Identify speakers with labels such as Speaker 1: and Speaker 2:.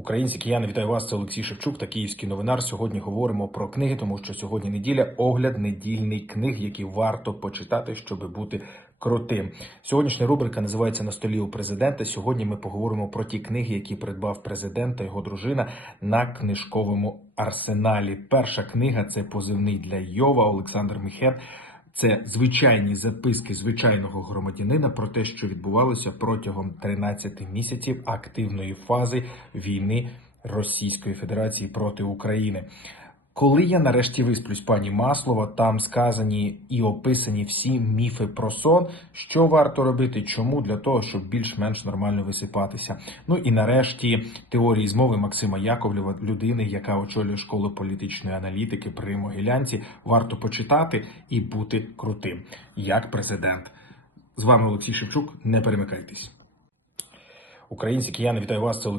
Speaker 1: Українці, кияни, вітаю вас. Це Олексій Шевчук та Київський новинар. Сьогодні говоримо про книги, тому що сьогодні неділя огляд недільний книг, які варто почитати, щоб бути крутим. Сьогоднішня рубрика називається На столі у президента. Сьогодні ми поговоримо про ті книги, які придбав президент та його дружина на книжковому арсеналі. Перша книга це позивний для Йова Олександр Міхет. Це звичайні записки звичайного громадянина про те, що відбувалося протягом 13 місяців активної фази війни Російської Федерації проти України. Коли я нарешті висплюсь пані Маслова, там сказані і описані всі міфи про сон, що варто робити, чому для того, щоб більш-менш нормально висипатися. Ну і нарешті теорії змови Максима Яковлєва, людини, яка очолює школу політичної аналітики при Могилянці, варто почитати і бути крутим, як президент. З вами Олексій Шевчук. Не перемикайтесь. Українці, кияни, вітаю вас. Це